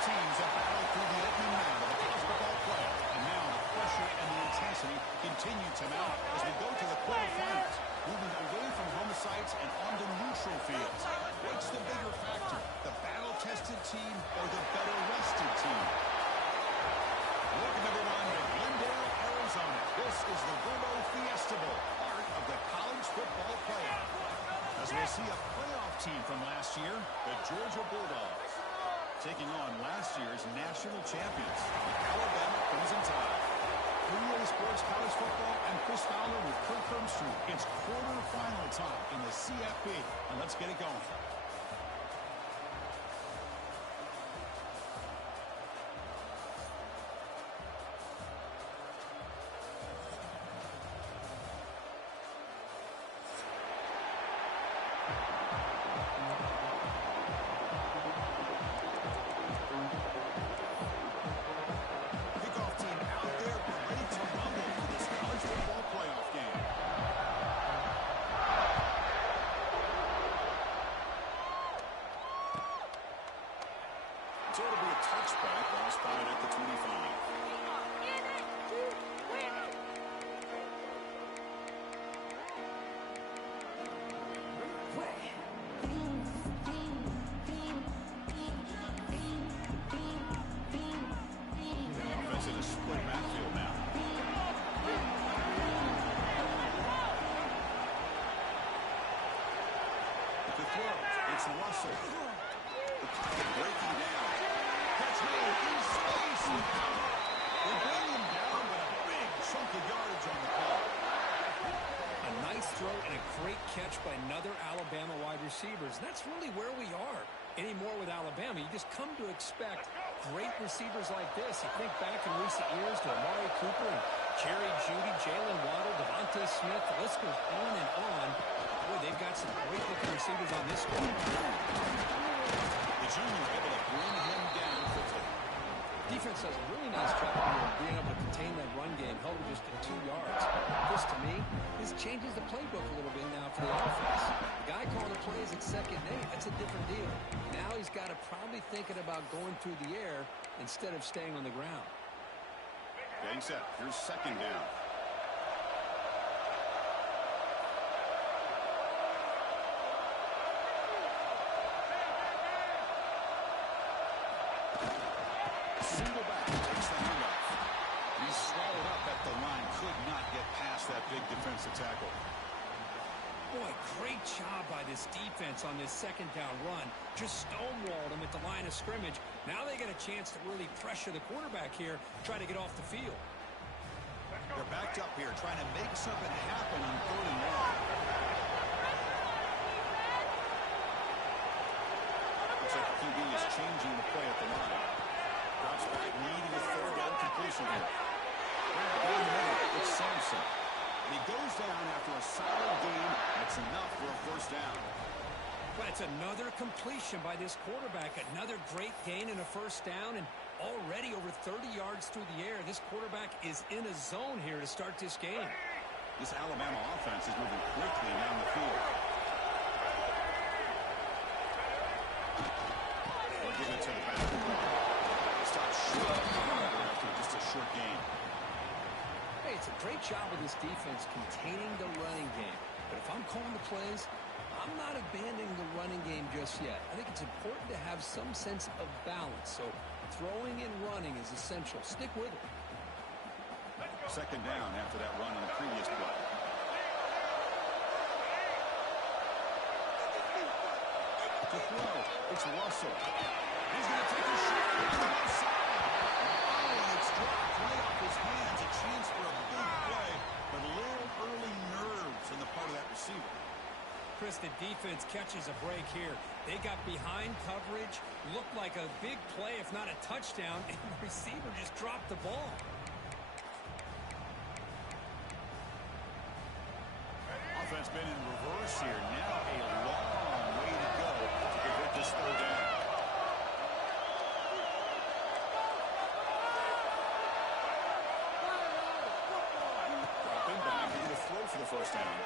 teams have battled through the opening round of the college football playoff, and now the pressure and the intensity continue to mount as we go to the quarterfinals, moving away from home sites and onto neutral fields. What's the bigger factor, the battle-tested team or the better-rested team? Welcome, everyone, to Glendale, Arizona. This is the Verbo Fiesta Bowl, part of the college football playoff. As we'll see a playoff team from last year, the Georgia Bulldogs, taking on last year's national champions, the Alabama Crimson Tide. 3A Sports College Football and Chris Fowler with Kirk Herbstreit. It's quarterfinal time in the CFP, and let's get it going. So it'll be a touchback, ball spotted at the 25. Offense in a split backfield now. With the throw, it's Russell. The pocket breaking down. Catch made in space. They bring him down, but a big chunk of yardage on the play. A nice throw and a great catch by another Alabama wide receivers. And that's really where we are anymore with Alabama. You just come to expect great receivers like this. You think back in recent years to Amari Cooper and Jerry Jeudy, Jalen Waddle, Devontae Smith. The list goes on and on. Boy, they've got some great-looking receivers on this squad. The junior able to bring him down quickly. Defense does a really nice job of being able to contain that run game, held him just to 2 yards. This, to me, this changes the playbook a little bit now for the offense. The guy calling the plays at second and 8, that's a different deal. Now he's got to probably thinking about going through the air instead of staying on the ground. Getting set. Here's second down. Single back takes the handoff. He's swallowed up at the line. Could not get past that big defensive tackle. Boy, great job by this defense on this second down run. Just stonewalled him at the line of scrimmage. Now they get a chance to really pressure the quarterback here, try to get off the field. They're backed up here, trying to make something happen on 3rd and 1. Looks like the QB is changing the play at the line. Drops back, needing a 3rd down completion here. Down the middle, it's Sampson. And he goes down after a solid gain. That's enough for a 1st down. But it's another completion by this quarterback. Another great gain and a 1st down. And already over 30 yards through the air. This quarterback is in a zone here to start this game. This Alabama offense is moving quickly down the field. They'll give it to the back. Stop short after just a short gain. Hey, it's a great job of this defense containing the running game. But if I'm calling the plays, I'm not abandoning the running game just yet. I think it's important to have some sense of balance. So throwing and running is essential. Stick with it. Second down after that run on the previous play. To throw, it's Russell. He's going to take a shot on the left side. Oh, it's dropped right off his hands. A chance for a big play, but a little early nerves on the part of that receiver. Chris, the defense catches a break here. They got behind coverage, looked like a big play, if not a touchdown, and the receiver just dropped the ball. Offense been in reverse here. Now a long way to go to prevent this 3rd down. Dropping back, he's going to throw for the 1st down.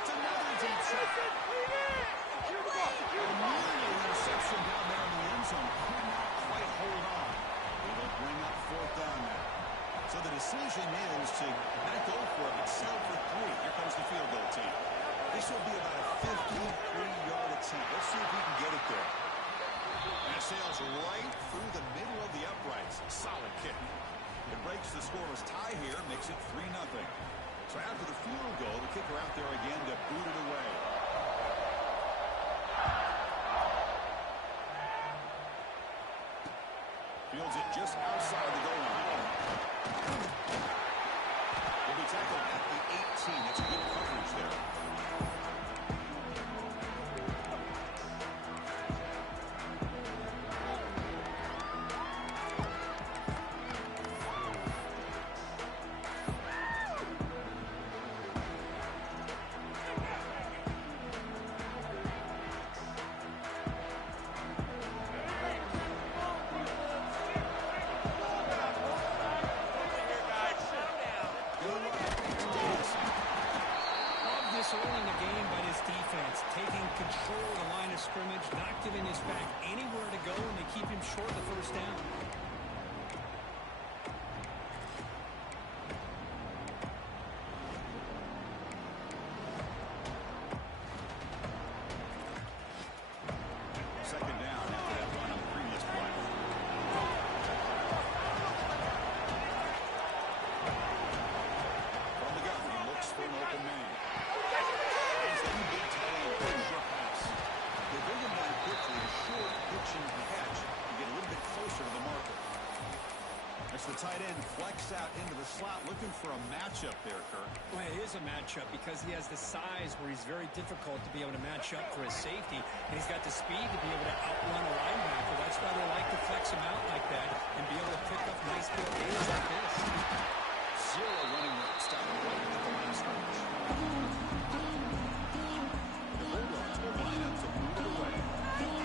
It's another deep shot. Nearly interception down there in the end zone could not quite hold on. They will bring up fourth down now. So the decision is to not go for it, but settle for 3. Here comes the field goal team. This will be about a 53-yard attempt. Let's see if we can get it there. And it sails right through the middle of the uprights. Solid kick. It breaks the scoreless tie here, makes it 3-0. So after the field goal, the kicker out there again to boot it away. Fields it just outside the goal line. Will be tackled at the 18. That's good coverage there. Early in the game by this defense, taking control of the line of scrimmage, not giving his back anywhere to go, and they keep him short of the first down. Second down after that run on the previous play. From the gun, he looks for an open man. As the tight end flex out into the slot, looking for a matchup there, Kirk. Well, it is a matchup because he has the size where he's very difficult to be able to match up for his safety, and he's got the speed to be able to outrun a linebacker. That's why they like to flex him out like that and be able to pick up nice field gains like this. Zero running route stop right at the line of scrimmage. The Bulldogs will line up to move it away.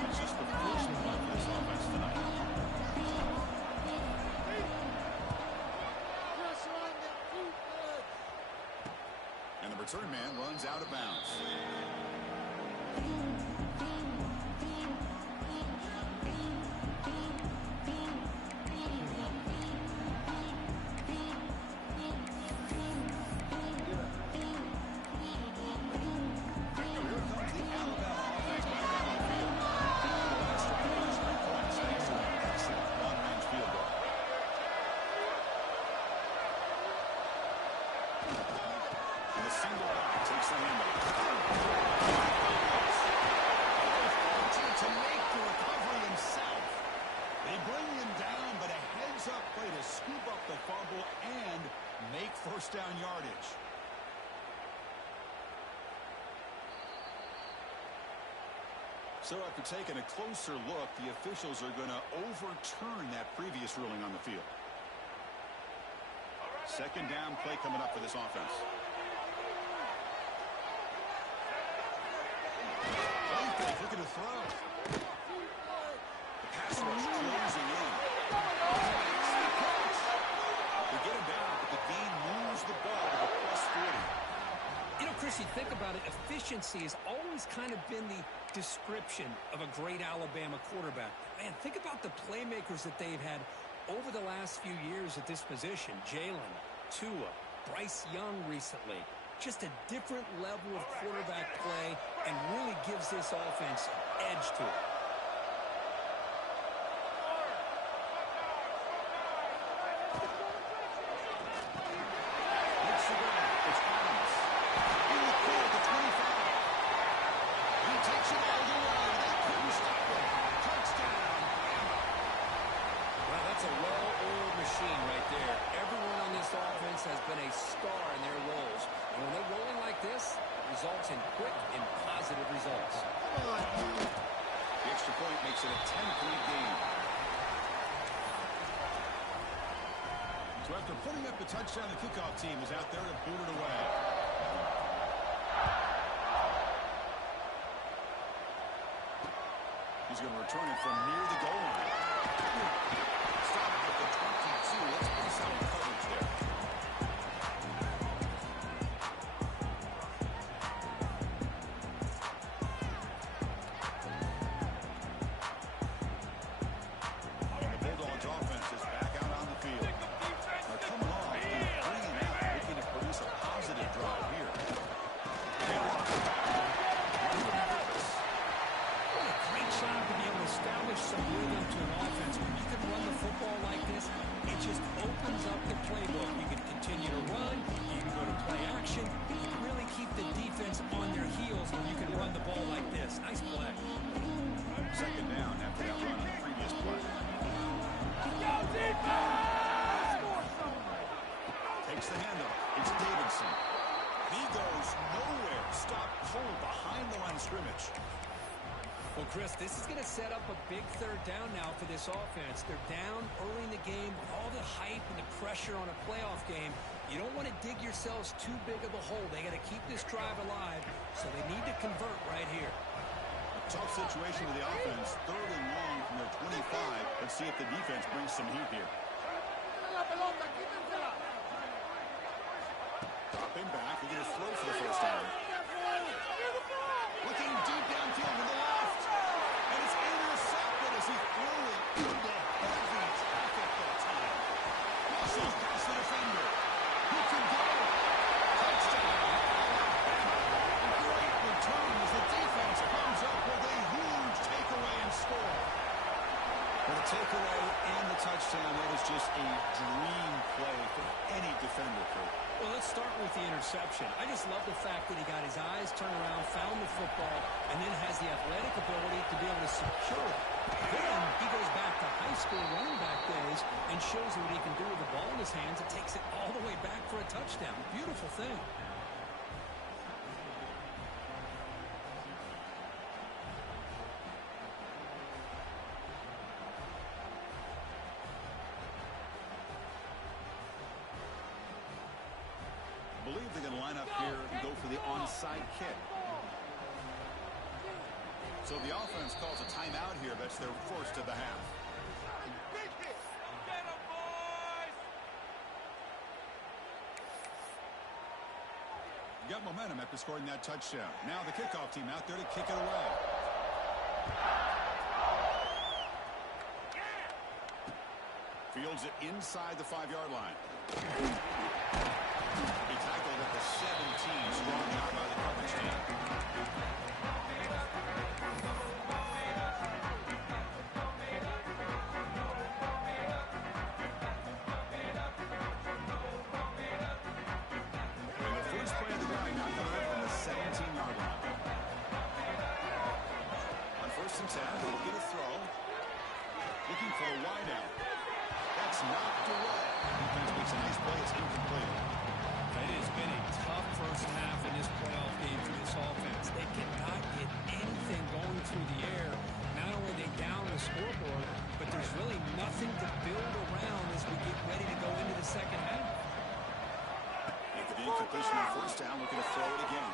It's just the first one for this offense tonight. And the return man runs out of bounds. First down yardage. So after taking a closer look, the officials are going to overturn that previous ruling on the field. Second down play coming up for this offense. Looking to throw. The pass rush closing in. They get him down, but the gain moves the ball to the +40. You know, Chris, you think about it, efficiency has always kind of been the description of a great Alabama quarterback. Man, think about the playmakers that they've had over the last few years at this position. Jalen, Tua, Bryce Young recently. Just a different level of quarterback play and really gives this offense edge to it. Has been a star in their roles. And when they're rolling like this, it results in quick and positive results. The extra point makes it a 10-point game. So after putting up the touchdown, the kickoff team is out there to boot it away. He's going to return it from near the goal line. Stop at the 22. Let's put some coverage there. takes the handoff. It's Davidson. He goes nowhere. Stop cold behind the line of scrimmage. Well, Chris, this is going to set up a big third down now for this offense. They're down early in the game with all the hype and the pressure on a playoff game. You don't want to dig yourselves too big of a hole. They got to keep this drive alive, so they need to convert right here. A tough situation with the offense. Third and long from their 25. Let's see if the defense brings some heat here. Dropping back. He gets throw for the first down. Looking deep downfield to the left. And it's intercepted as he threw it into heavy traffic that time. Muscles past the defender. Who can go? Touchdown. Great return as the defense comes up with a huge takeaway and score. Well, the takeaway and the touchdown, that is just a dream play for any defender, Kurt. Well, let's start with the interception. I just love the fact that he got his eyes turned around, found the football, and then has the athletic ability to be able to secure it. Then he goes back to high school running back days and shows you what he can do with the ball in his hands and takes it all the way back for a touchdown. Beautiful thing. I believe they're going to line up here and go for the onside kick. So the offense calls a timeout here. That's their first of the half. You got momentum after scoring that touchdown. Now the kickoff team out there to kick it away. Fields it inside the 5-yard line. He tackled at the 17. Strong job by the coverage team. And the first play of the drive now coming from the 17-yard line. On 1st and 10, they'll get a throw. Looking for a wideout. That's knocked away. Defense makes a nice play. It's incomplete. It has been a tough first half in this playoff game for this offense. They cannot get anything going through the air. Not only are they down the scoreboard, but there's really nothing to build around as we get ready to go into the second half. After the incompletion on 1st down, looking to throw it again.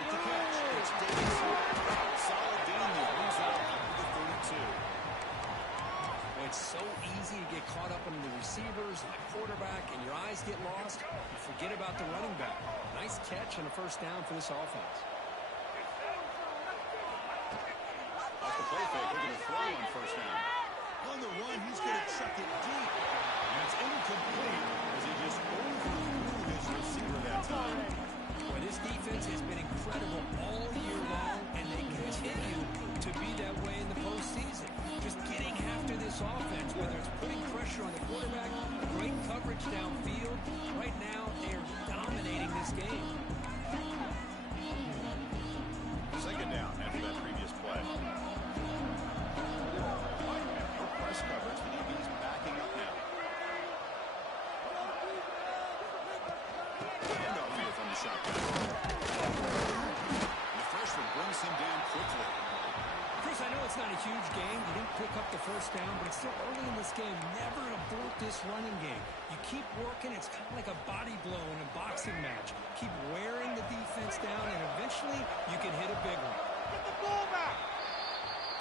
With the catch, it's Davidson. Solid gain there. Brings it up to the 32. Well, it's so easy to get caught up in the receivers and the quarterback, and your eyes get lost. You forget about the running back. Nice catch on a 1st down for this offense. Off the play fake, looking to throw on 1st down. On the run, he's going to chuck it deep. And it's incomplete as he just overthrew his receiver that time. Well, this defense has been incredible all year long, and they continue to be that way in the postseason. Just getting after this offense, whether it's putting pressure on the quarterback, great coverage downfield. Right now, they're dominating this game. 2nd down after that previous play. No press coverage. The DB's backing up now. Handoff here from the shotgun. The freshman brings him down quickly. Chris, I know it's not a huge game. You didn't pick up the 1st down, but it's still early in this game. Never abort this running game. You keep working. It's kind of like a body blow in a boxing match. Keep wearing the defense down, and eventually you can hit a big one. Get the ball back.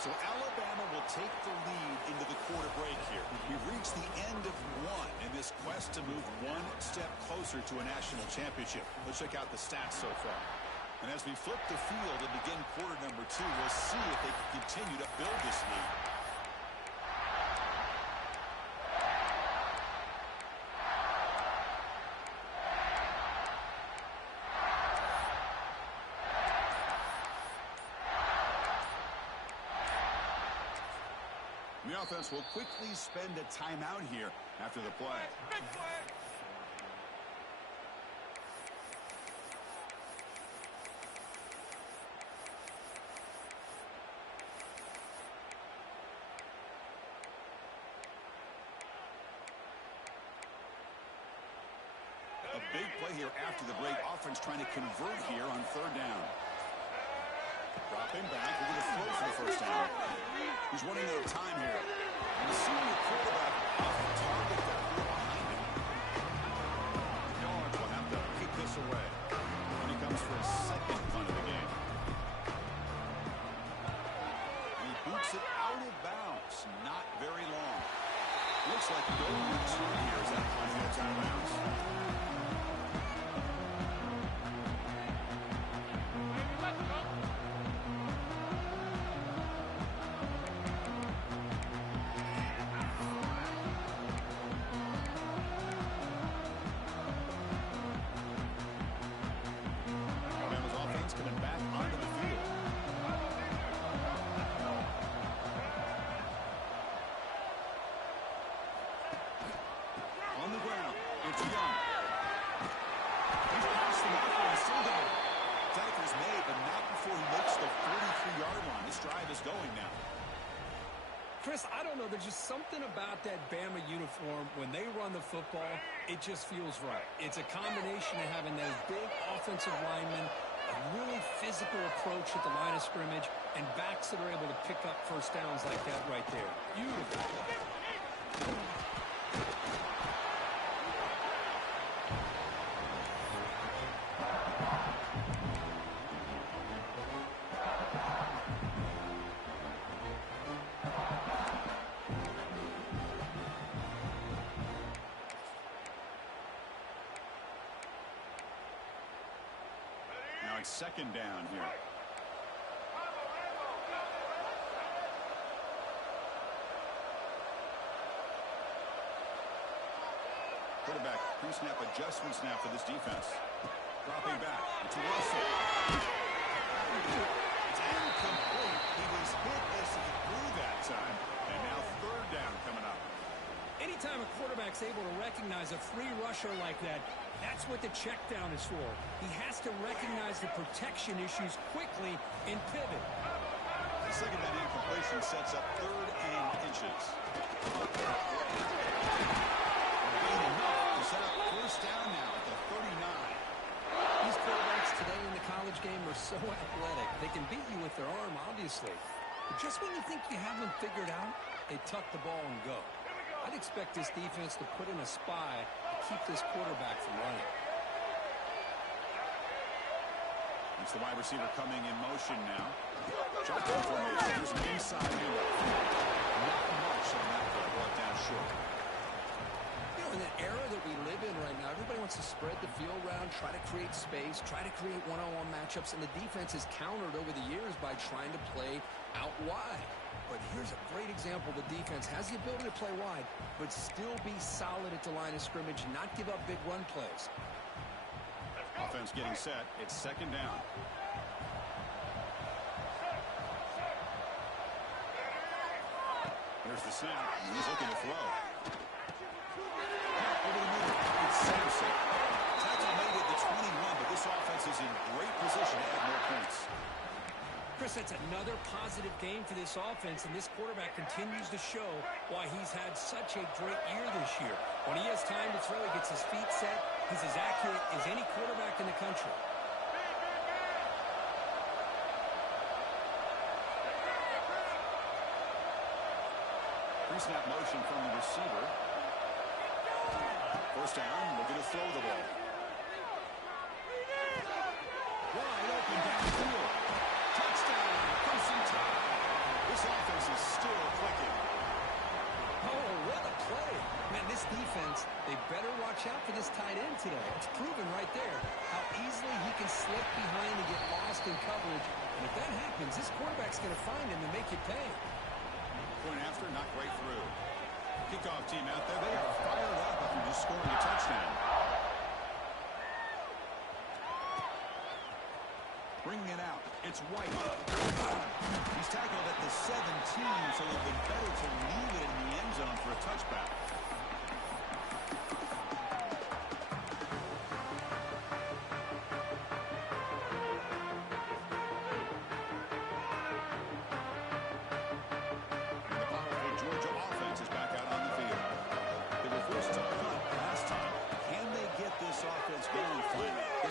So Alabama will take the lead into the quarter break here. We've reached the end of one in this quest to move one step closer to a national championship. Let's check out the stats so far. And as we flip the field and begin quarter number 2, we'll see if they can continue to build this lead. The offense will quickly spend a timeout here after the play. Big play. A big play here after the break. Offense trying to convert here on third down. Dropping back. We're going to throw for the first down. He's running out of time here. And the senior quarterback off the target there. Behind him. Yards will have to kick this away. And he comes for his second punt of the game. He boots it out of bounds. Not very long. Looks like no return here as that punt heads out of bounds. Alabama's offense coming back onto the field. On the ground, it's Young. He's past the marker and still got it. Tackle's made, but not before he makes the 43-yard line. This drive is going now. Chris, I don't know. There's just something about that Bama uniform. When they run the football, it just feels right. It's a combination of having those big offensive linemen, a really physical approach at the line of scrimmage, and backs that are able to pick up first downs like that right there. Beautiful. Now it's second down here. Quarterback pre-snap adjustment snap for this defense. Dropping back. It's Russell. It's incomplete. He was hit as he threw that time. And now third down coming up. Anytime a quarterback's able to recognize a free rusher like that, that's what the check down is for. He has to recognize the protection issues quickly and pivot. The second down incompletion sets up third and inches. Gain enough to set up first down now at the 39. These quarterbacks today in the college game are so athletic. They can beat you with their arm, obviously. But just when you think you have them figured out, they tuck the ball and go. I'd expect this defense to put in a spy to keep this quarterback from running. It's the wide receiver coming in motion now. Shotgun formation. Here's an inside handoff. Not much on that play. Brought down short. You know, in the era that we live in right now, everybody wants to spread the field around, try to create space, try to create one-on-one matchups, and the defense has countered over the years by trying to play out wide. But here's a great example. The defense has the ability to play wide, but still be solid at the line of scrimmage, not give up big run plays. Offense getting set. It's second down. Here's the snap. He's looking to throw. Over the middle. It's Sampson. Tackle made it to 21, but this offense is in great position to add more points. Chris, that's another positive game for this offense, and this quarterback continues to show why he's had such a great year this year. When he has time to throw, he gets his feet set. He's as accurate as any quarterback in the country. Pre-snap motion from the receiver. First down, we're going to throw the ball. Wide open downfield. Touchdown, Crimson Tide. This offense is still clicking. Oh, what a play. Man, this defense, they better watch out for this tight end today. It's proven right there how easily he can slip behind and get lost in coverage. And if that happens, this quarterback's going to find him and make you pay. Point after, not right through. Kickoff team out there, they are fired up after just scoring a touchdown. Bringing it out, it's White. He's tackled at the 17, so it would be better to leave it in the end zone for a touchback. And the powerful Georgia offense is back out on the field. They were forced to punt last time. Can they get this offense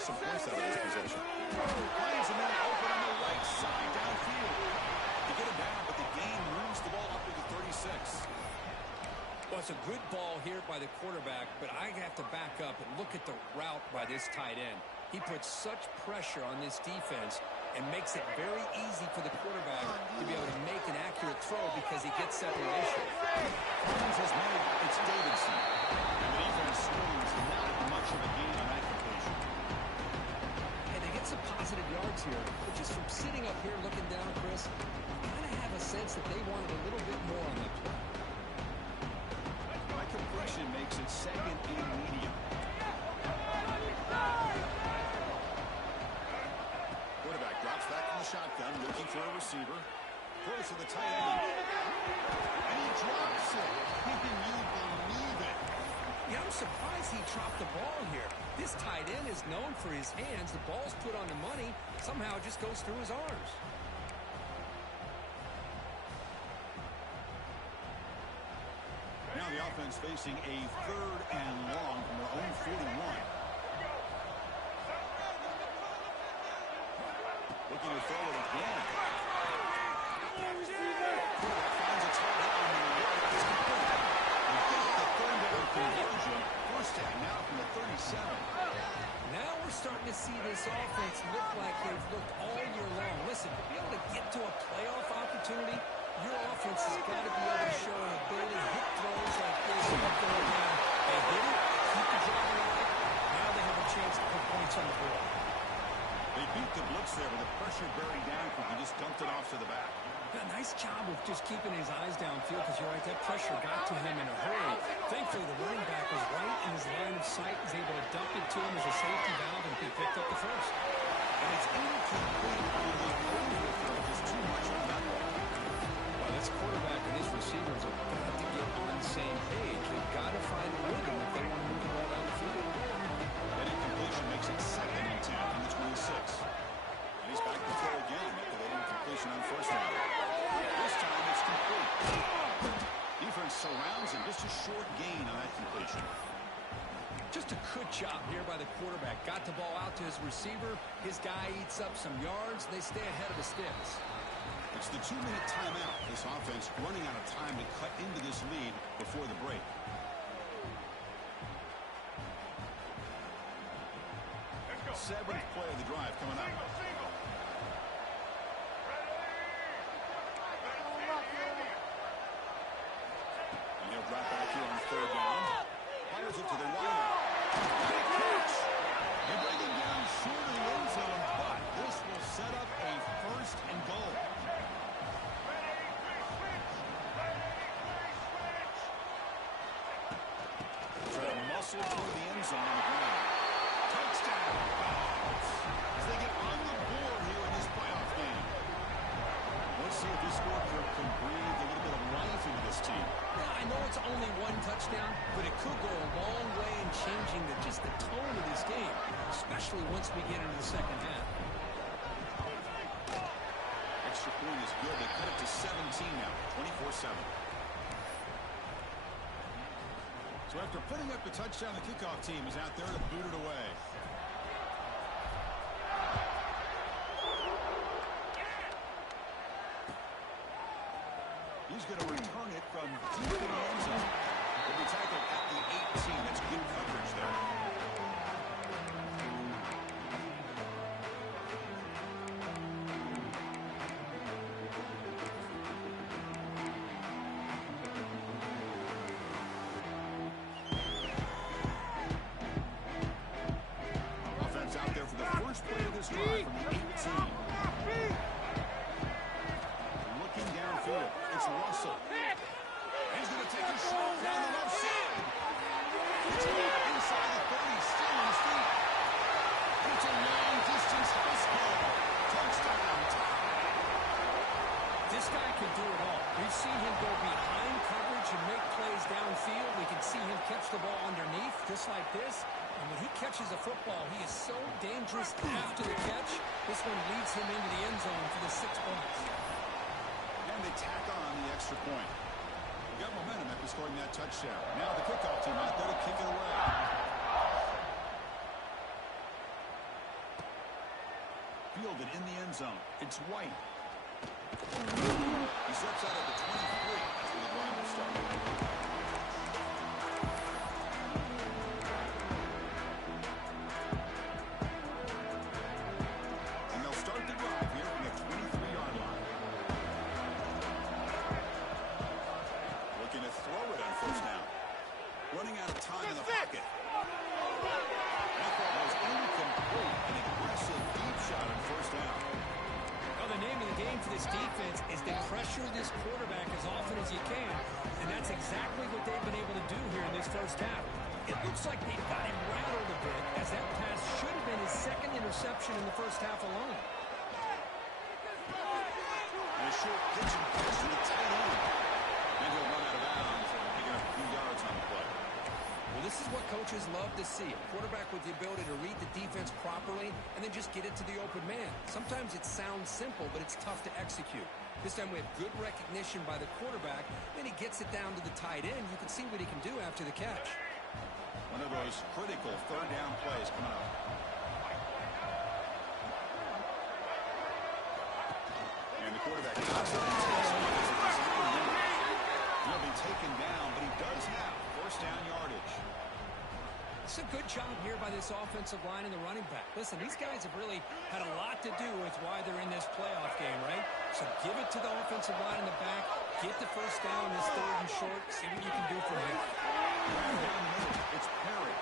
some points out of this possession. Finds a man open on the right side downfield. They get him down, but the gain moves the ball up to the 36. Well, it's a good ball here by the quarterback, but I have to back up and look at the route by this tight end. He puts such pressure on this defense and makes it very easy for the quarterback to be able to make an accurate throw because he gets separation. Collins has made it's Davidson. And the defense swings not much of a gain on that completion. And they get some positive yards here, but just from sitting up here looking down, Chris, I kind of have a sense that they wanted a little bit more on that play. My completion makes it second and medium. Quarterback drops back from the shotgun, looking for a receiver. Throws to the tight end. And he drops it. Can you believe it? Yeah, I'm surprised he dropped the ball here. This tight end is known for his hands. The ball's put on the money. Somehow it just goes through his arms. Now the offense facing a 3rd and long from their own 41. Looking to throw it again. Finds a target on the right. It's complete. They get the 3rd down conversion. First down now from the 37. Now we're starting to see this offense look like they've looked all year long. Listen, to be able to get to a playoff opportunity, your offense has got to be able to show an ability to hit throws like this up there down. They hit it, keep the drive alive. Now they have a chance to put points on the board. They beat the blitz there with the pressure buried down because he just dumped it off to the back. A nice job of just keeping his eyes downfield because you're right, that pressure got to him in a hurry. Thankfully, the running back was right in his line of sight, was able to dump it to him as a safety valve, and he picked up the first. And it's incomplete on the overthrow. There's too much on that one. Well, this quarterback and his receivers have got to get on the same page. They've got to find a rhythm if they want to move the ball down the field. That incompletion makes it 2nd and 10 from the 26. And he's back to throw again after that incompletion on first down. This time it's complete. Defense surrounds him. Just a short gain on that completion. Just a good job here by the quarterback. Got the ball out to his receiver. His guy eats up some yards. They stay ahead of the sticks. It's the 2-minute timeout. This offense running out of time to cut into this lead before the break. Seventh play of the drive coming up. And he'll drop back here on 3rd down. Fires it to the wide. Big catch. They bring him down short of the end zone, but this will set up a 1st and goal. Try to muscle through the end zone on the ground. Touchdown. As they get on the board here in this playoff game. Let's see if this score can breathe a little bit of life into this team. Yeah, I know it's only one touchdown, but it could go a long way in changing just the tone of this game, especially once we get into the second half. Extra point is good. They cut it to 17 now, 24-7. So after putting up the touchdown, the kickoff team is out there to boot it away. He's going to return it from deep in the end zone. He'll be tackled at the 18. That's good coverage there. Offense out there for the first play of this drive from the 18. Looking downfield. It's Russell. He's going to take a shot down the left side. It's inside the 30, still on his feet. It's a long-distance house ball. Touchdown. This guy can do it all. We've seen him go behind coverage and make plays downfield. We can see him catch the ball underneath, just like this. And when he catches a football, he is so dangerous after the catch. This one leads him into the end zone for the 6 points. And they tack on the extra point. They got momentum after scoring that touchdown. Now the kickoff team out there to kick it away. fielded in the end zone. It's White. He steps out at the 23. That's where the drive will start. And they'll start the drive here from the 23-yard line. Looking to throw it on first down. Running out of time in the pocket. That ball was incomplete. An aggressive deep shot on first down. Well, the name of the game for this defense is to pressure this quarterback as often as you can, and that's exactly what they've been able to do here in this first half. It looks like they've got him rattled a bit, as that pass should have been his second interception in the first half alone. And a short pitch and pass to the tight end. And he'll run out of bounds, picking up a few yards on the play. Well, this is what coaches love to see. A quarterback with the ability to read the defense properly and then just get it to the open man. Sometimes it sounds simple, but it's tough to execute. This time we have good recognition by the quarterback. Then he gets it down to the tight end. You can see what he can do after the catch. One of those critical third down plays coming up. And the quarterback drops it. He'll be taken down, but he does have first down yardage. It's a good job here by this offensive line and the running back. Listen, these guys have really had a lot to do with why they're in this playoff game, right? So give it to the offensive line in the back. Get the first down this third and short. See what you can do from here. Down the middle, it's Perry.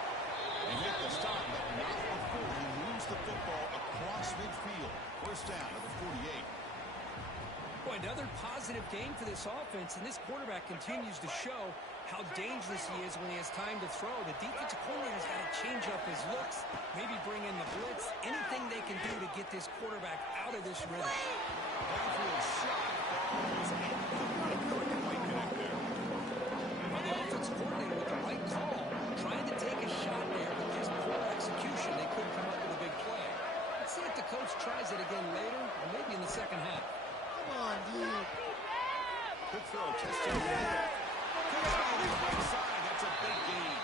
They make the stop, but not before he moves the football across midfield. First down at the 48. Boy, another positive game for this offense, and this quarterback continues to show how dangerous he is when he has time to throw. The defensive coordinator's got to change up his looks, maybe bring in the blitz, anything they can do to get this quarterback out of this rhythm. Downfield shot falls incomplete. Couldn't quite connect there. Well, the offensive coordinator with the right call, trying to take a shot there, but just poor execution. They couldn't come up with a big play. Let's see if the coach tries it again later, or maybe in the second half. Come on, dude. Quick throw, testing the middle. To the right side, that's a big gain.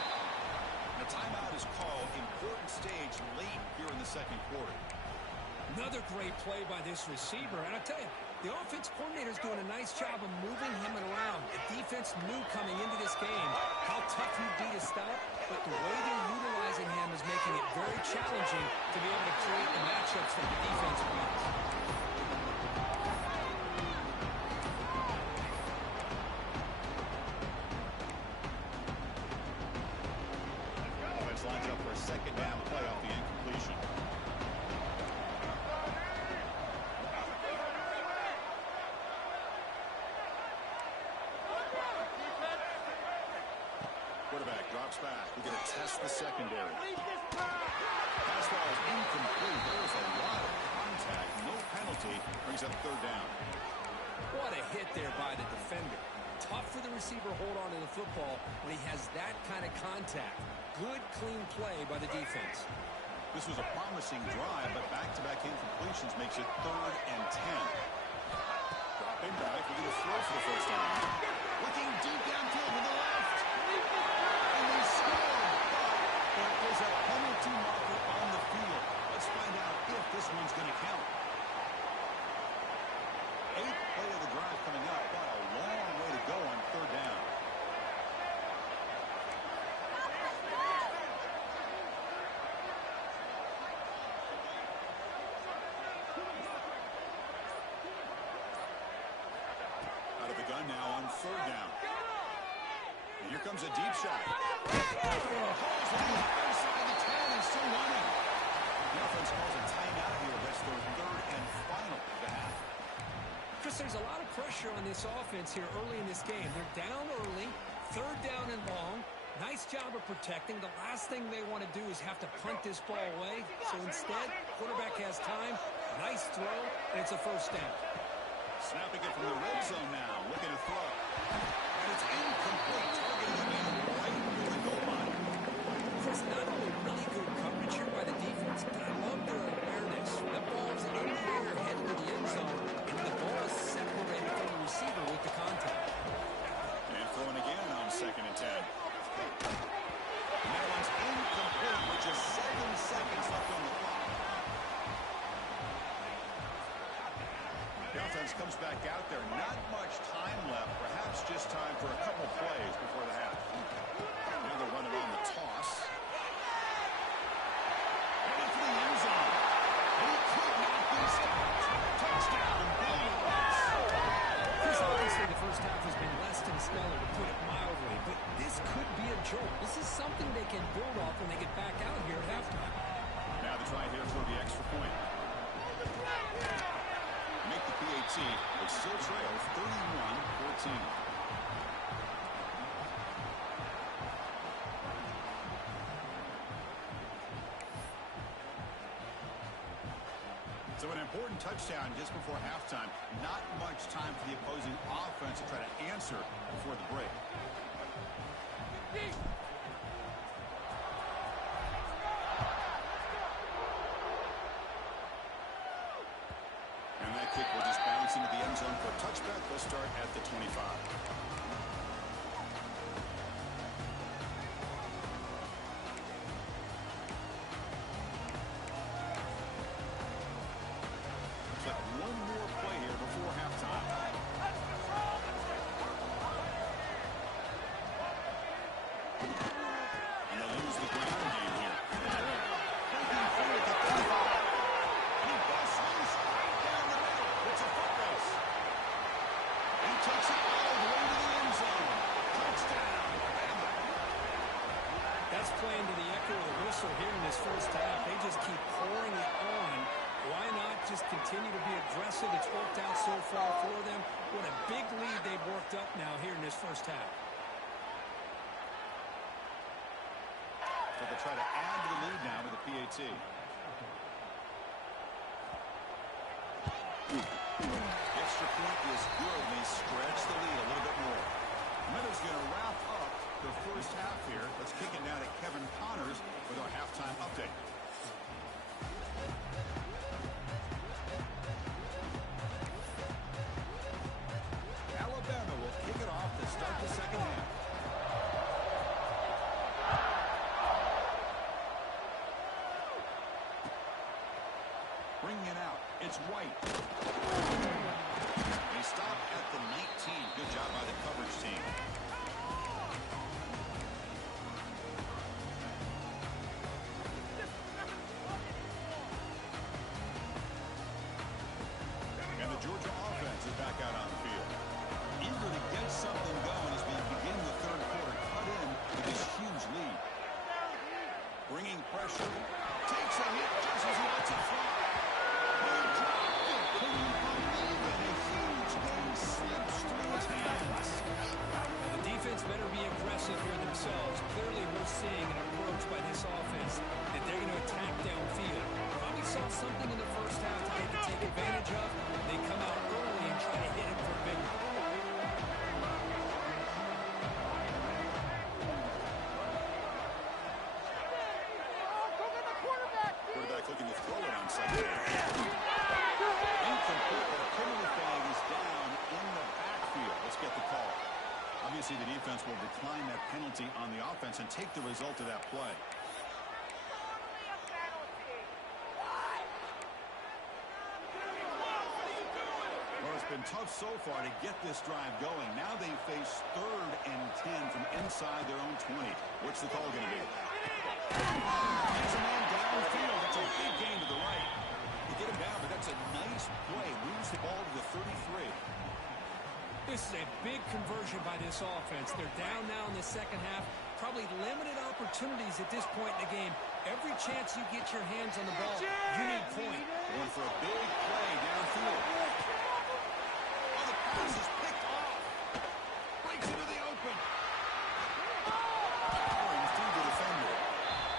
The timeout is called. Important stage late here in the second quarter. Another great play by this receiver. And I tell you, the offense coordinator's doing a nice job of moving him around. The defense knew coming into this game how tough he'd be to stop, but the way they're utilizing him is making it very challenging to be able to create the matchups that the defense wants. Offense lines up for a second down play off the incompletion. Quarterback drops back. We're going to test the secondary. Pass ball is incomplete. There's a lot of contact. No penalty. Brings up third down. What a hit there by the defender. Tough for the receiver to hold on to the football when he has that kind of contact. Good, clean play by the defense. This was a promising drive, but back-to-back incompletions makes it 3rd and 10. Dropping back. We're going to throw for the first down. Looking deep downfield with the left. And they score. But there is a penalty marker on the field. Let's find out if this one's going to count. 8th play of the drive coming up, but a long way to go on third down. Out of the gun now on third down. And here comes a deep shot. Calls on the other side of the 10 and still running. The offense calls a timeout here. That's their 3rd and final of the half. Chris, there's a lot of pressure on this offense here early in this game. They're down early, 3rd down and long. Nice job of protecting. The last thing they want to do is have to punt this ball away. So instead, quarterback has time. Nice throw, and it's a first down. Snapping it from the red zone now. Looking to throw. And it's incomplete. Targeting the man right near the goal line. Chris, not only really good coverage here by the defense, but I love their awareness. The ball's in the air headed to the end zone, and the ball is separated from the receiver with the contact. And throwing again on 2nd and 10. And that one's incomplete with just 7 seconds left on the clock. offense comes back out there. Not much time left. Perhaps just time for a couple plays before the half. Now they're running on the toss. Headed for the end zone. And he could not be stopped. Touchdown, Bulldogs. Chris, obviously the first half has been less than stellar, to put it mildly, but this could be a jolt. This is something they can build off when they get back out here at halftime. Now they try here for the extra point. Make the PAT, but still trail 31-14. So an important touchdown just before halftime. Not much time for the opposing offense to try to answer before the break. And that kick will just bounce into the end zone for a touchback. They'll start at the 25. One more play here before halftime. And they'll lose the ground game here. Breaking forward to 35. And he busts loose right down the middle. It's a foot race. He takes it all the way to the end zone. Touchdown. That's playing to the echo of the whistle here in this first half. They just keep pouring it on. Why not just continue to be aggressive? It's worked out so far for them. What a big lead they've worked up now here in this first half. So they'll try to add to the lead now with the PAT. Extra point is good. They stretch the lead a little bit more. Meadows going to wrap up the first half here. Let's kick it now to Kevin Connors with our halftime update. Alabama will kick it off to start the second half. Bringing it out. It's White. They stop at the 19. Good job by the coverage team. And the Georgia offense is back out on the field. Eager to get something going as we begin the third quarter. Cut in with this huge lead. Bringing pressure. Takes a hit just as he lets it fly. He dropped it. Can you believe it? A huge game slips through his hands. The defense better be aggressive here themselves. Clearly we're seeing an approach by this offense that they're going to attack downfield. Probably saw something in the first half that they can take advantage of. They come out early and try to hit it for a big one. Quarterback looking to throw it on second. Incomplete, but a penalty flag is down in the backfield. Let's get the call. Obviously, the defense will decline that penalty on the offense and take the result of that play. Well, it's been tough so far to get this drive going. Now they face 3rd and 10 from inside their own 20. What's the call going to be? Gets a man downfield. That's a big gain to the right. You get him down, but that's a nice play. Moves the ball to the 33. This is a big conversion by this offense. They're down now in the second half. Probably limited opportunities at this point in the game. Every chance you get your hands on the ball, you need point. Going for a big play downfield. Oh, the pass is picked off. Breaks into the open. Powering through the defender.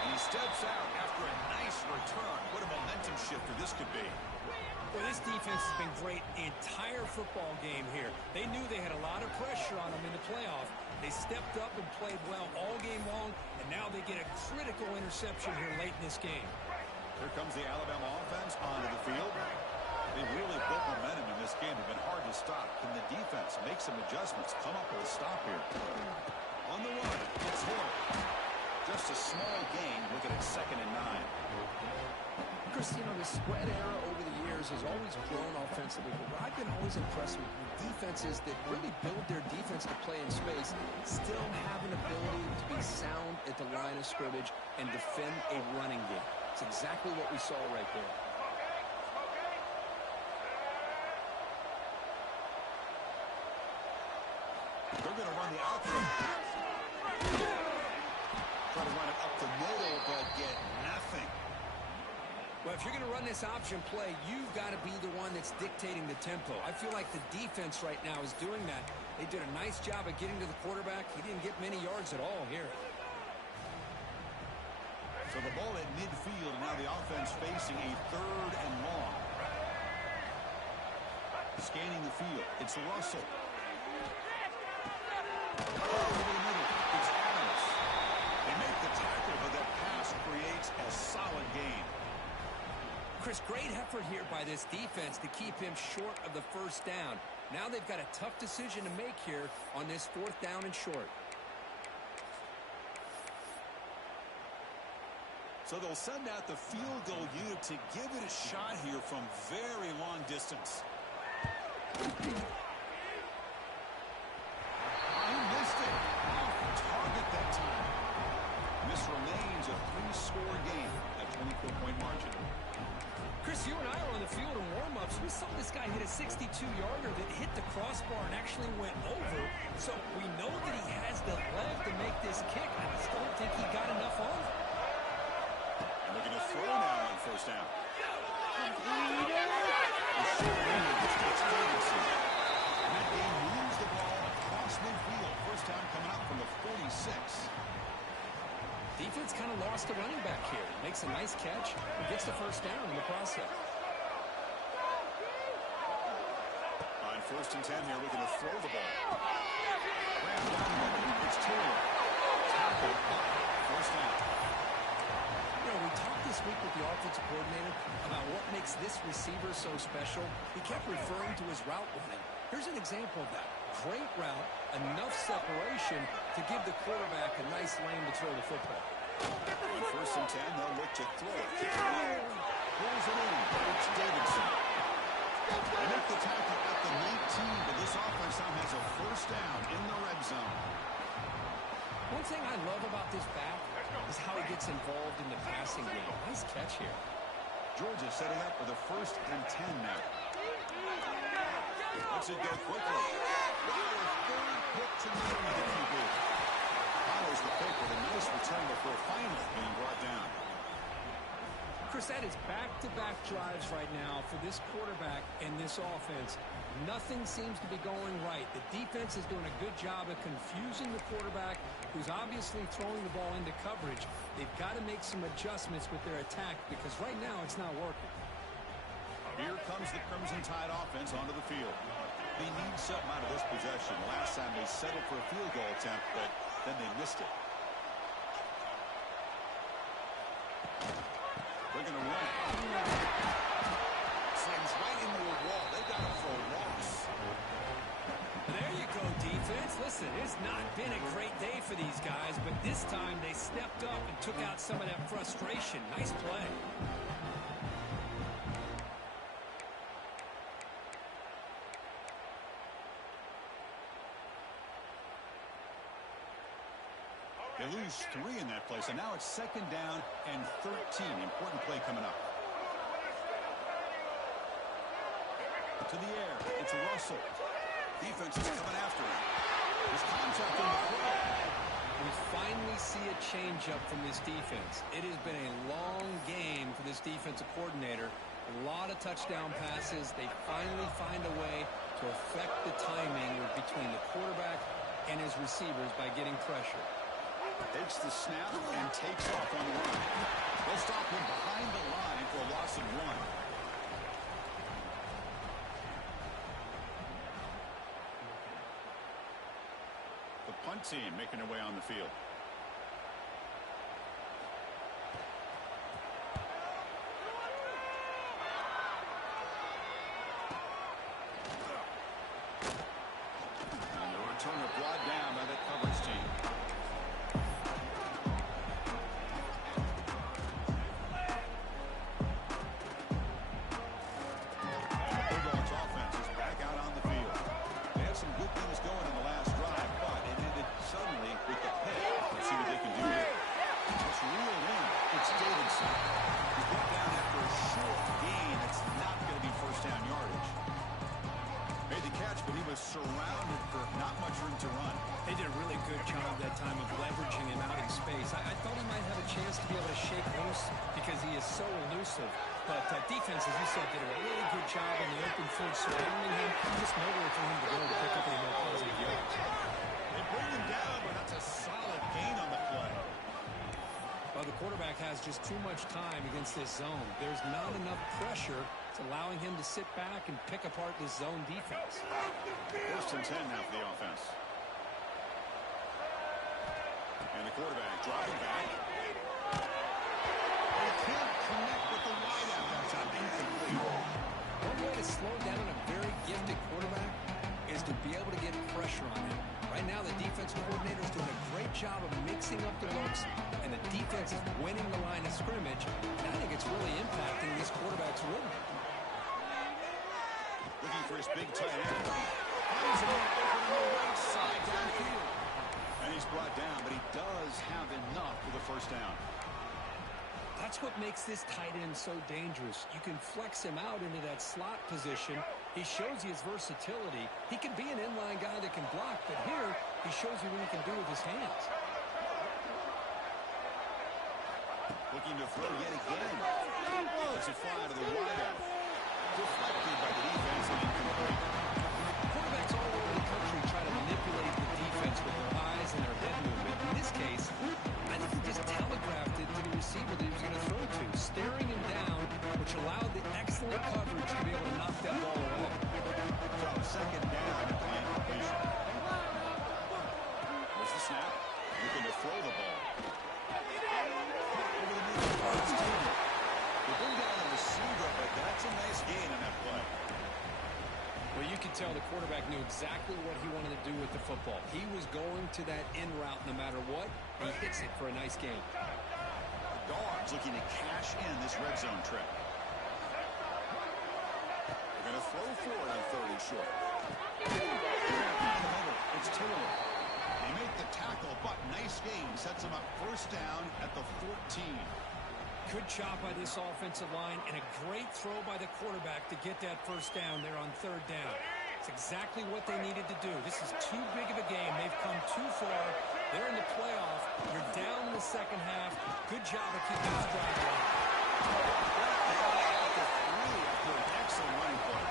And he steps out after a nice return. What a momentum shifter this could be. Well, this defense has been great the entire football game here. They knew they had a lot of pressure on them in the playoff. They stepped up and played well all game long, and now they get a critical interception here late in this game. Here comes the Alabama offense onto the field. They really built momentum in this game. They've been hard to stop. Can the defense make some adjustments, come up with a stop here? On the run, it's Hill. Just a small gain. Look at it, 2nd and 9. Chris, you know, the spread era over the years years has always grown offensively, but what I've been always impressed with defenses that really build their defense to play in space still have an ability to be sound at the line of scrimmage and defend a running game. It's exactly what we saw right there. They're going to run the outfield. Try to run it up the middle, but get nothing. Well, if you're going to run this option play, you've got to be the one that's dictating the tempo. I feel like the defense right now is doing that. They did a nice job of getting to the quarterback. He didn't get many yards at all here. So the ball at midfield, and now the offense facing a 3rd and long. Scanning the field. It's Russell. Over the middle. It's Adams. They make the tackle, but that pass creates a solid gain. Chris, great effort here by this defense to keep him short of the first down. Now they've got a tough decision to make here on this 4th down and short. So they'll send out the field goal unit to give it a shot here from very long distance. He missed it. Off target that time. This remains a 3-score game at 24-point margin. Chris, you and I were on the field in warm-ups. We saw this guy hit a 62-yarder that hit the crossbar and actually went over. So we know that he has the leg to make this kick. I just don't think he got enough on it. And they're going to throw now on 1st down. And that game moves the ball across midfield. 1st down coming up from the 46. Defense kind of lost the running back here. Makes a nice catch and gets the 1st down in the process. On 1st and 10 here, looking to throw the ball. Ran down the middle. It's Taylor. Tackle. 1st down. You know, we talked this week with the offensive coordinator about what makes this receiver so special. He kept referring to his route running. Here's an example of that. Great route, enough separation to give the quarterback a nice lane to throw the football. On 1st and 10, they'll look to throw it. Pulls it in. It's Davidson. They make the tackle at the 19, but this offense now has a 1st down in the red zone. One thing I love about this back is how he gets involved in the passing game. Nice catch here. Georgia setting up for the 1st and 10 now. Lets it go quickly. Wow, 3rd hit to middle of the QB. Follows the pick with a nice return before finally being brought down. Chris, that is back-to-back drives right now for this quarterback and this offense. Nothing seems to be going right. The defense is doing a good job of confusing the quarterback, who's obviously throwing the ball into coverage. They've got to make some adjustments with their attack because right now it's not working. Here comes the Crimson Tide offense onto the field. They need something out of this possession. Last time they settled for a field goal attempt, but then they missed it. They're going to run. Slings right into a wall. They got him for a loss. There you go, defense. Listen, it's not been a great day for these guys, but this time they stepped up and took out some of that frustration. Nice play. They lose 3 in that place, and now it's 2nd down and 13. Important play coming up. To the air. It's Russell. Defense is coming after him. His contact in the play. We finally see a change-up from this defense. It has been a long game for this defensive coordinator. A lot of touchdown passes. They finally find a way to affect the timing between the quarterback and his receivers by getting pressure. Takes the snap and takes off on the run. They'll stop him behind the line for a loss of 1. The punt team making their way on the field. And the returner brought down by that coverage team. It's Davidson. He's brought down after a short gain. That's not going to be first down yardage. Made the catch, but he was surrounded for not much room to run. They did a really good job that time of leveraging him out in space. I thought he might have a chance to be able to shake loose because he is so elusive. But defense, as you said, did a really good job in the open field surrounding him. Just nowhere for him to go to pick up any more positive yards. They bring him down, but that's a solid gain on the play. Well, the quarterback has just too much time against this zone. There's not enough pressure. It's allowing him to sit back and pick apart this zone defense. First and 10 now for the offense. And the quarterback dropping back. They can't connect with the wideout. That's an incomplete. One way to slow down a very gifted quarterback is to be able to get pressure on him. Right now, the defensive coordinator is doing a great job of mixing up the looks, and the defense is winning the line of scrimmage. And I think it's really impacting this quarterback's rhythm. Looking for his big tight end. Finds him open on the right side downfield. And he's brought down, but he does have enough for the first down. That's what makes this tight end so dangerous. You can flex him out into that slot position. He shows you his versatility. He can be an inline guy that can block, but here he shows you what he can do with his hands. Looking to throw yet again. It's a fly to the wideout. Deflected by the defense and incomplete. Quarterbacks all over the country try to manipulate the defense with their eyes and their head movement. In this case, I think he just telegraphed it to the receiver that he was going to throw to, staring him down, which allowed the excellent coverage to be able to knock that ball away. So second down at the incompletion. There's the snap. Looking to throw the ball. Over the middle. They bring down the receiver, but that's a nice gain on that play. Well, you could tell the quarterback knew exactly what he wanted to do with the football. He was going to that in route no matter what. He hits it for a nice gain. The Dogs looking to cash in this red zone trip. They're going to throw for it on third and short. It's Taylor. They make the tackle, but nice gain. Sets him up first down at the 14. Good job by this offensive line and a great throw by the quarterback to get that first down there on third down. It's exactly what they needed to do. This is too big of a game. They've come too far. They're in the playoff. You're down in the second half. Good job of keeping this drive alive. After an excellent running play.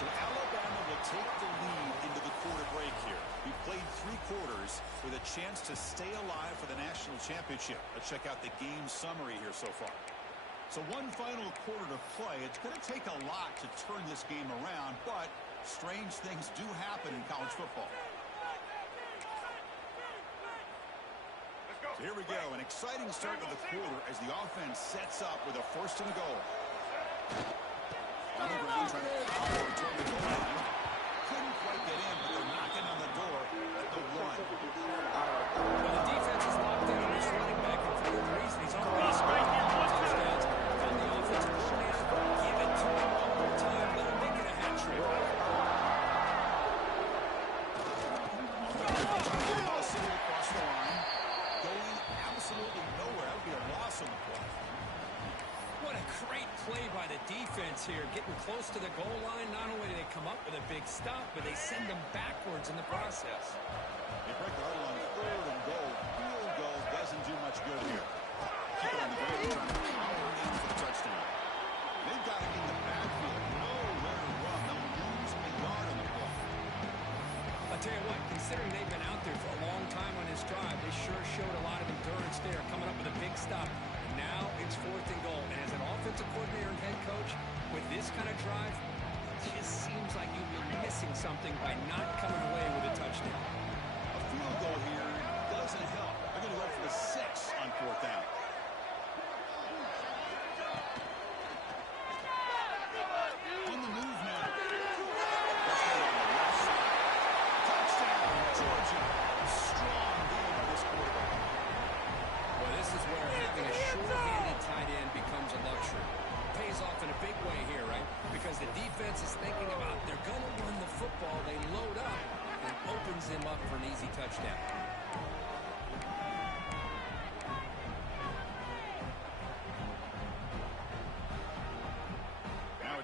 So Alabama will take the lead into the quarter break here. We played 3 quarters with a chance to stay alive for the national championship. Let's check out the game summary here so far. So one final quarter to play. It's going to take a lot to turn this game around, but strange things do happen in college football. So here we go. An exciting start to the quarter as the offense sets up with a first and goal. On the ground, trying to power toward the goal line. Couldn't quite get in, but they're knocking on the door at the 1. Well, the defense is locked in on this running back, and for good reason. He's on base for touchdowns. And the offensive coordinator, give it to him one more time. Let him make it a hat trick. Across the line. Going absolutely nowhere. That would be a loss on the play. What a great play by the defense here. Getting close to the goal line. Not only do they come up with a big stop, but they send them backwards in the process. They break the huddle on third and goal. Field goal doesn't do much good here. Keep it on the ground, trying to power in for the touchdown. They've got it in the backfield. Nowhere to run. They'll lose a yard on the play. I'll tell you what, considering they've been out there for a long time on this drive, they sure showed a lot of endurance there, coming up with a big stop. And now it's fourth and goal. And as an offensive coordinator and head coach, with this kind of drive, it just seems like you've been missing something by not coming away with a touchdown. A field goal here doesn't help. They're going to go for the 6 on fourth down. On the move now. Touchdown, Georgia. Strong game by this quarterback. Well, this is where having a short-handed tight end becomes a luxury. Pays off in a big way here, right? Because the defense is thinking about they're going to run the football. They load up and opens him up for an easy touchdown.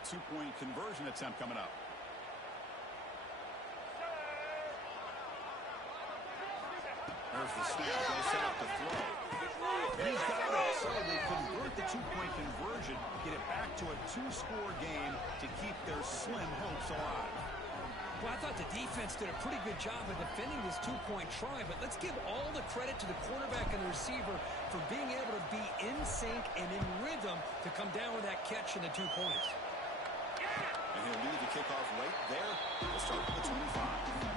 two-point conversion attempt coming up. There's the snap. He'll set up to throw. He's got it. So they convert the two-point conversion, get it back to a two-score game to keep their slim hopes alive. Well, I thought the defense did a pretty good job of defending this two-point try, but let's give all the credit to the quarterback and the receiver for being able to be in sync and in rhythm to come down with that catch and the 2 points. And he'll lead the kickoff right there. We'll start with the 25.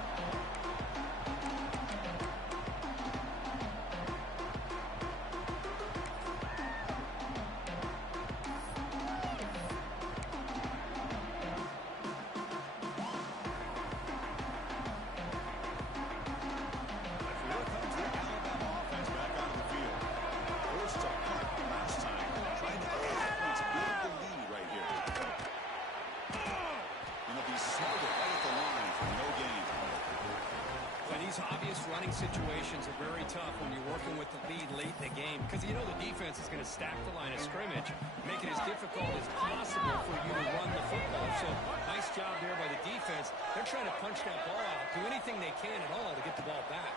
Situations are very tough when you're working with the lead late in the game because you know the defense is going to stack the line of scrimmage, make it as difficult as possible for you to run the football. So nice job there by the defense. They're trying to punch that ball out, do anything they can at all to get the ball back.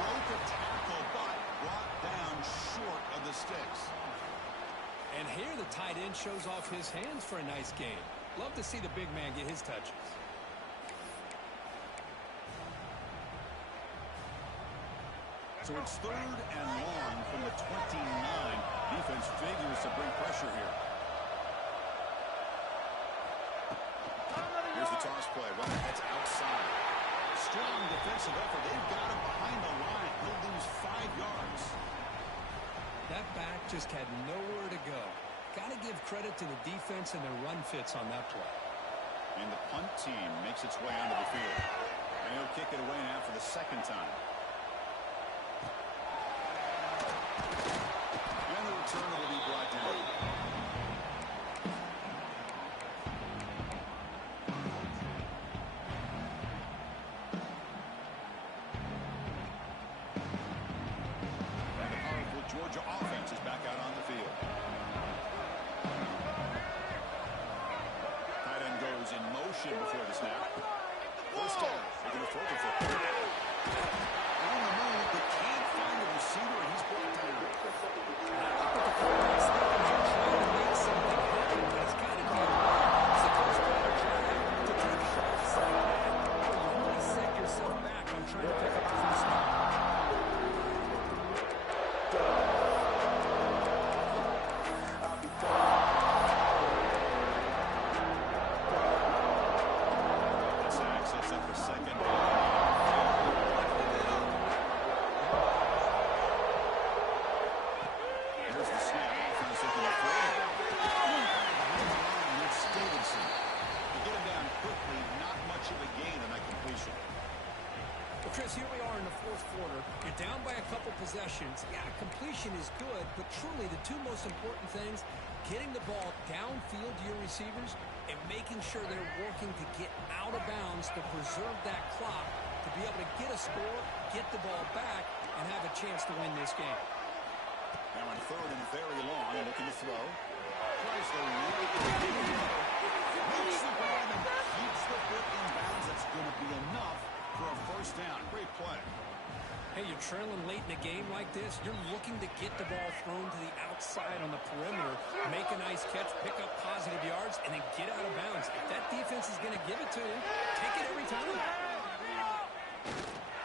Broke a tackle, but brought down short of the sticks. And here the tight end shows off his hands for a nice game. Love to see the big man get his touches. So it's 3rd and long from the 29. Defense figures to bring pressure here. Here's the toss play. Runner heads outside. Strong defensive effort. They've got him behind the line. He'll lose 5 yards. That back just had nowhere to go. Got to give credit to the defense and their run fits on that play. And the punt team makes its way onto the field. And he'll kick it away now for the 2nd time. And the return will be brought down. Georgia offense is back out on the field. Tight end goes in motion before the snap. First down. They're going to throw the football. On the move, but can't find the receiver, and he's brought down. Trying to make something happen, but it's got to be the first part of drive to take shots like that. You really set yourself back on trying to pick up the first down. Chris, here we are in the 4th quarter. You're down by a couple possessions. Yeah, completion is good, but truly the 2 most important things, getting the ball downfield to your receivers and making sure they're working to get out of bounds to preserve that clock, to be able to get a score, get the ball back, and have a chance to win this game. Now on 3rd and very long, looking to throw. Tries the right makes the grab and keeps the foot in bounds. That's going to be enough for a first down. Great play. Hey, you're trailing late in a game like this. You're looking to get the ball thrown to the outside on the perimeter, make a nice catch, pick up positive yards, and then get out of bounds. If that defense is going to give it to you, take it every time.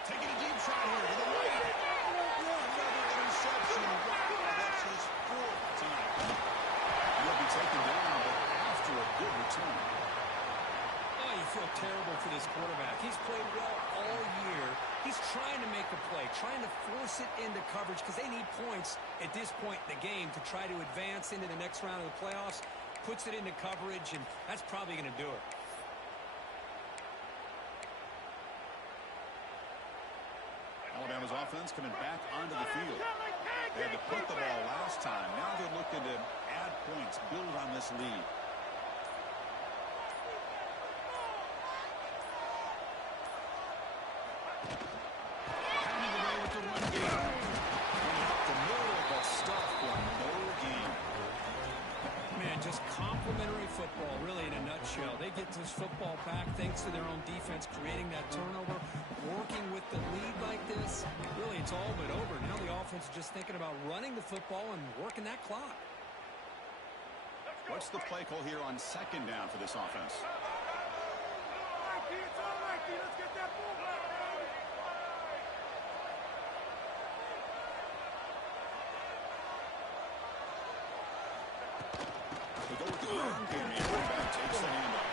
Taking a deep shot here to the right. Another interception. Wow, that's his 4th time. He'll be taken down, but after a good return. Oh, you feel terrible for this quarterback. He's played well all year. He's trying to make a play, trying to force it into coverage because they need points at this point in the game to try to advance into the next round of the playoffs. Puts it into coverage, and that's probably going to do it. Alabama's offense coming back onto the field. They had to put the ball last time. Now they're looking to add points, build on this lead. Coming away with the run game. Complementary football, really, in a nutshell. They get this football back thanks to their own defense, creating that turnover, working with the lead like this. Really, it's all but over. Now the offense is just thinking about running the football and working that clock. What's the play call here on second down for this offense? Let's get that ball back, They go with the ground game, and quarterback takes the handoff.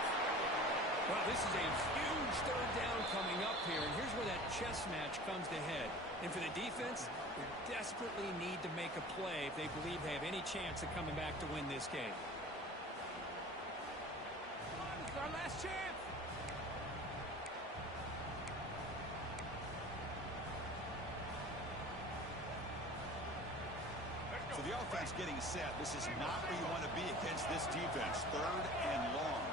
Well, this is a huge third down coming up here, and here's where that chess match comes to head. And for the defense, they desperately need to make a play if they believe they have any chance of coming back to win this game. Come on, this is our last chance. So the offense getting set. This is not where you want to be against this defense. Third and long.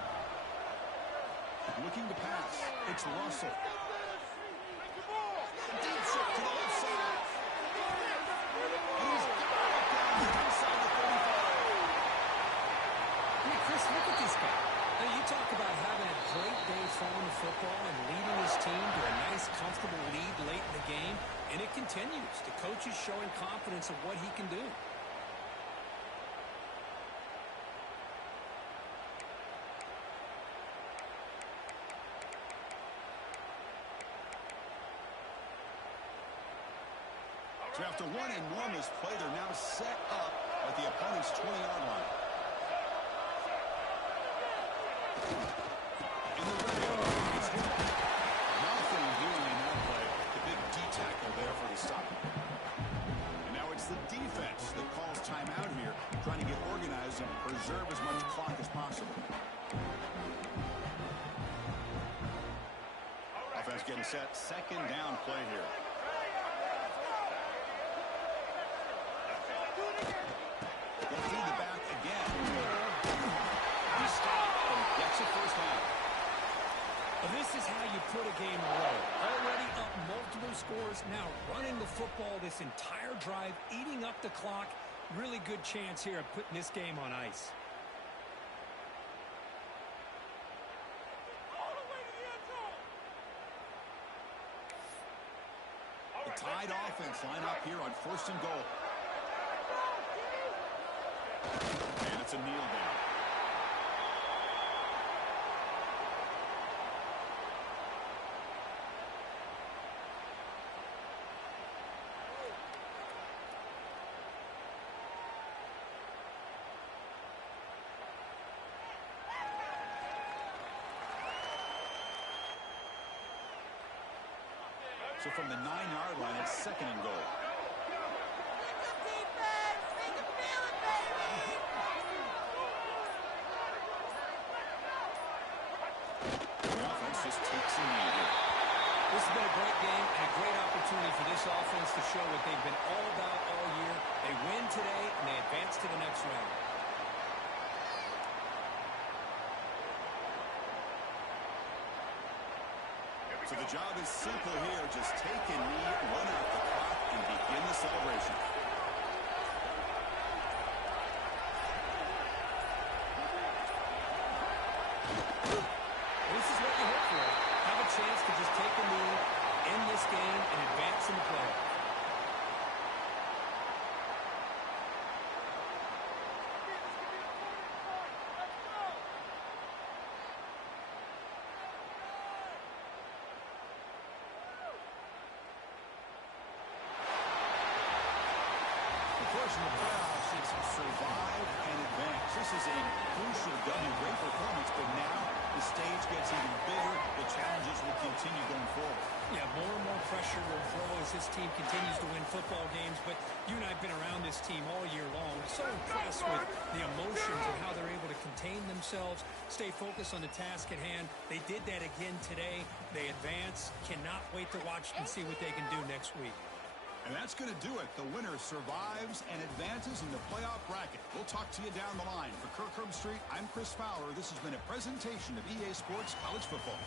Looking to pass. It's Russell. Deep shot to the left side. He's got it down inside the 35. I mean, Chris, look at this guy. Now, you talk about having a great day throwing the football and leading his team to a nice, comfortable lead late in the game, and it continues. The coach is showing confidence of what he can do. So after one enormous play, they're now set up at the opponent's 20-yard line. And they're ready. Nothing doing in that play. The big D-tackle there for the stop. And now it's the defense that calls timeout here, trying to get organized and preserve as much clock as possible. Offense getting set. Second down play here. Through the back again. He stopped and gets a first down. This is how you put a game away. Already up multiple scores, now running the football this entire drive, eating up the clock. Really good chance here of putting this game on ice. The tied offense line up here on first and goal. And it's a kneel down. So from the 9-yard line, it's second and goal. Just takes a knee here. This has been a great game and a great opportunity for this offense to show what they've been all about all year. They win today, and they advance to the next round. So the job is simple here. Just take a knee, run out the clock, and begin the celebration. This is what you hope for. Have a chance to just take a knee, end this game, and advance in the playoffs. Of course, in the playoffs, it's survive and advance. This is a crucial W. Great performance, but now the stage gets even bigger. The challenges will continue going forward. Yeah, more and more pressure will grow as this team continues to win football games, but you and I have been around this team all year long. So impressed with the emotions and how they're able to contain themselves, stay focused on the task at hand. They did that again today. They advance. Cannot wait to watch and see what they can do next week. And that's going to do it. The winner survives and advances in the playoff bracket. We'll talk to you down the line. For Kirk Herbstreit, I'm Chris Fowler. This has been a presentation of EA Sports College Football.